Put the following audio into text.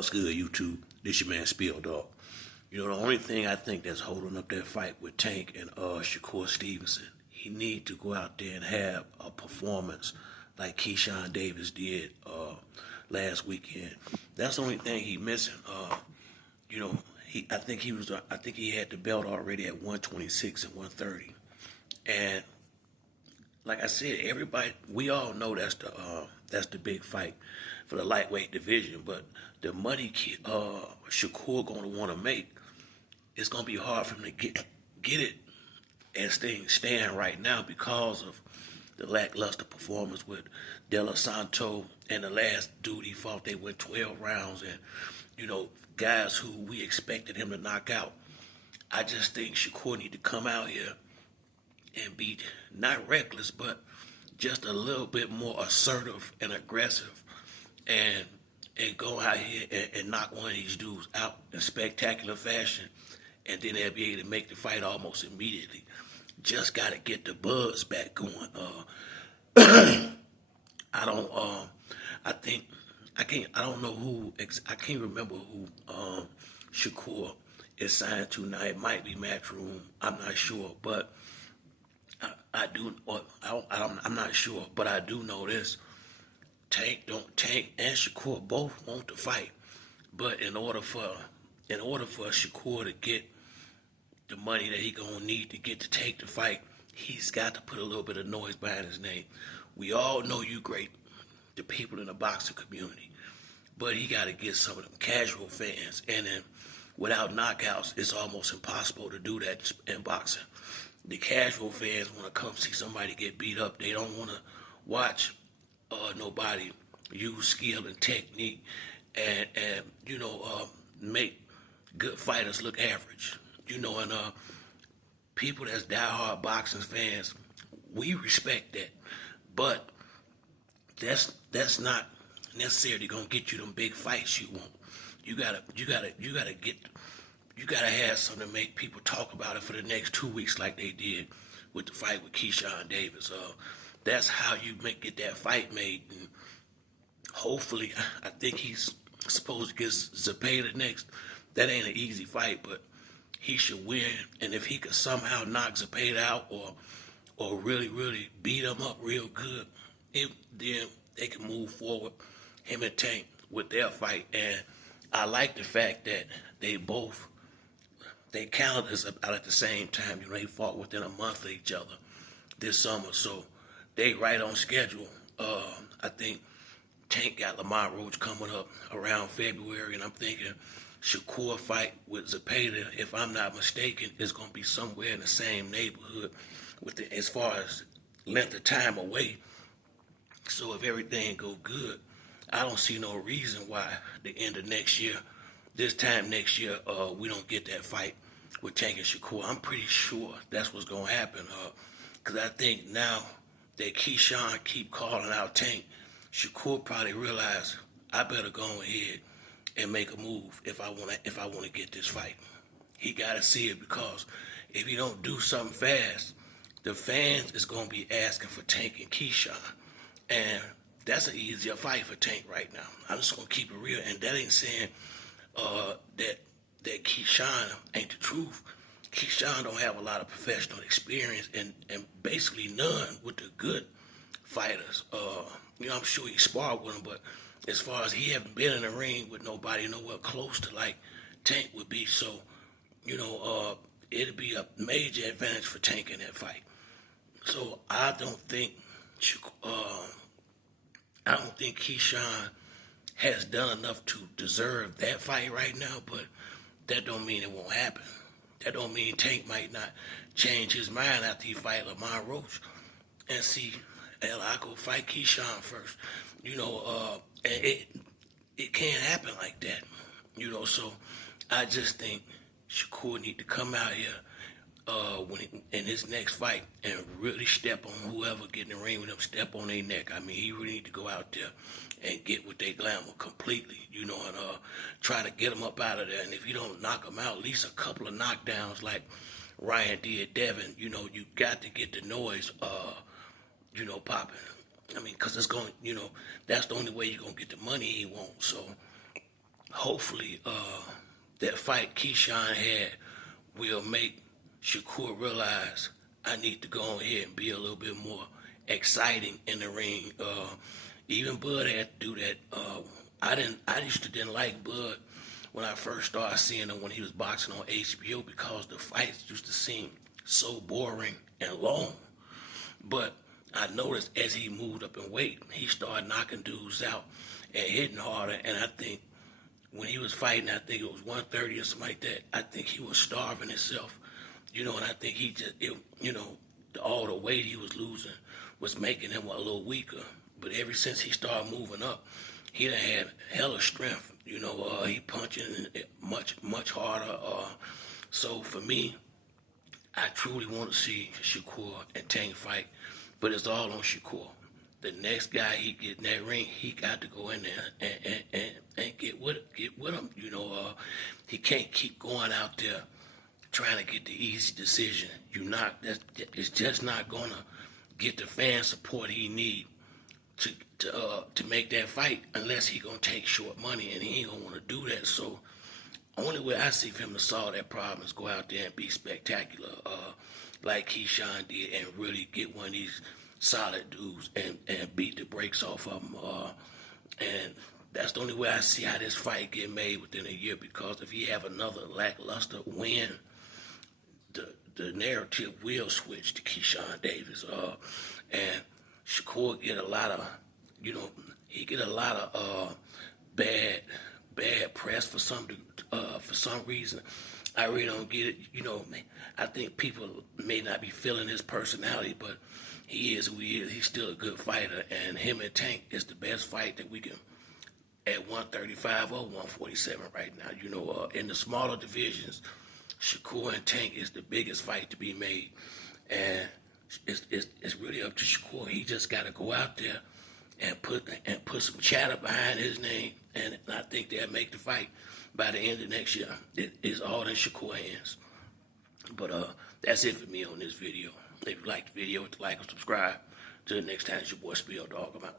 What's good, YouTube? This your man Spill Dog. You know, the only thing I think that's holding up that fight with Tank and Shakur Stevenson, he need to go out there and have a performance like Keyshawn Davis did last weekend. That's the only thing he missing. You know, I think he had the belt already at 126 and 130, and like I said, everybody, we all know that's the big fight for the lightweight division. But the money Shakur going to want to make, it's going to be hard for him to get it as things stand right now because of the lackluster performance with De La Santo and the last dude he fought. They went 12 rounds, and guys who we expected him to knock out. I just think Shakur need to come out here and be not reckless, but just a little bit more assertive and aggressive, and go out here and knock one of these dudes out in spectacular fashion, and then they'll be able to make the fight almost immediately. Just got to get the buzz back going. I don't. I don't know who. I can't remember who Shakur is signed to now. It might be Matchroom. I'm not sure, but I do. I'm not sure, but I do know this. Tank and Shakur both want to fight, but in order for Shakur to get the money that he gonna need to get to take the fight, he's got to put a little bit of noise behind his name. We all know you great, the people in the boxing community, but he got to get some of them casual fans, and then without knockouts, it's almost impossible to do that in boxing. The casual fans want to come see somebody get beat up. They don't want to watch nobody use skill and technique and make good fighters look average. And people that's diehard boxing fans, we respect that, but that's not necessarily gonna get you them big fights you want. You gotta have something to make people talk about it for the next 2 weeks, like they did with the fight with Keyshawn Davis. That's how you get that fight made. And hopefully, I think he's supposed to get Zepeda next. That ain't an easy fight, but he should win. And if he could somehow knock Zepeda out or really, really beat him up real good, then they can move forward, him and Tank, with their fight. And I like the fact that they calendars out at the same time. They fought within a month of each other this summer, so they right on schedule. I think Tank got Lamar Roach coming up around February, and I'm thinking Shakur fight with Zepeda, if I'm not mistaken, is going to be somewhere in the same neighborhood as far as length of time away. So if everything go good, I don't see no reason why the end of next year, this time next year, we don't get that fight with Tank and Shakur. I'm pretty sure that's what's going to happen. Because I think now that Keyshawn keep calling out Tank, Shakur probably realized I better go ahead and make a move if I want to get this fight. He got to see it, because if he don't do something fast, the fans is going to be asking for Tank and Keyshawn. And that's an easier fight for Tank right now. I'm just going to keep it real. And that ain't saying that Keyshawn ain't the truth. Keyshawn don't have a lot of professional experience and basically none with the good fighters. I'm sure he sparred with them, but as far as he haven't been in the ring with nobody nowhere close to like Tank would be. So, it'd be a major advantage for Tank in that fight. So I don't think Keyshawn has done enough to deserve that fight right now, but that don't mean it won't happen. That don't mean Tank might not change his mind after he fight Lamar Roach and see, hell, I go fight Keyshawn first. And it can't happen like that. So I just think Shakur need to come out here in his next fight and really step on whoever get in the ring with him, step on their neck. I mean, he really need to go out there and get with their glamour completely, and try to get him up out of there. And if you don't knock him out, at least a couple of knockdowns like Ryan did Devin, you got to get the noise, popping. I mean, because it's going, that's the only way you're going to get the money he wants. So hopefully that fight Keyshawn had will make Shakur realize I need to go ahead and be a little bit more exciting in the ring. Even Bud had to do that. I used to didn't like Bud when I first started seeing him when he was boxing on HBO because the fights used to seem so boring and long. But I noticed as he moved up in weight, he started knocking dudes out and hitting harder. And I think when he was fighting, I think it was 130 or something like that. I think he was starving himself, and I think all the weight he was losing was making him a little weaker. But ever since he started moving up, he done had hella strength. He punching much harder. So for me, I truly want to see Shakur and Tank fight, but it's all on Shakur. The next guy he get in that ring, he got to go in there and get with him. He can't keep going out there trying to get the easy decision. It's just not gonna get the fan support he need to make that fight unless he gonna take short money, and he ain't gonna want to do that. So only way I see for him to solve that problem is go out there and be spectacular, like Keyshawn did, and really get one of these solid dudes and beat the brakes off of them. And that's the only way I see how this fight get made within a year, because if he have another lackluster win, the narrative will switch to Keyshawn Davis. And Shakur get a lot of, bad press for some reason. I really don't get it. I think people may not be feeling his personality, but he is who he is. He's still a good fighter, and him and Tank is the best fight that we can at 135 or 147 right now. In the smaller divisions, Shakur and Tank is the biggest fight to be made, and it's really up to Shakur. He just got to go out there and put some chatter behind his name, and I think they'll make the fight by the end of next year. It is all in Shakur hands. But that's it for me on this video. If you like the video, hit the like and subscribe. Till the next time, it's your boy Spill Dog. I'm out.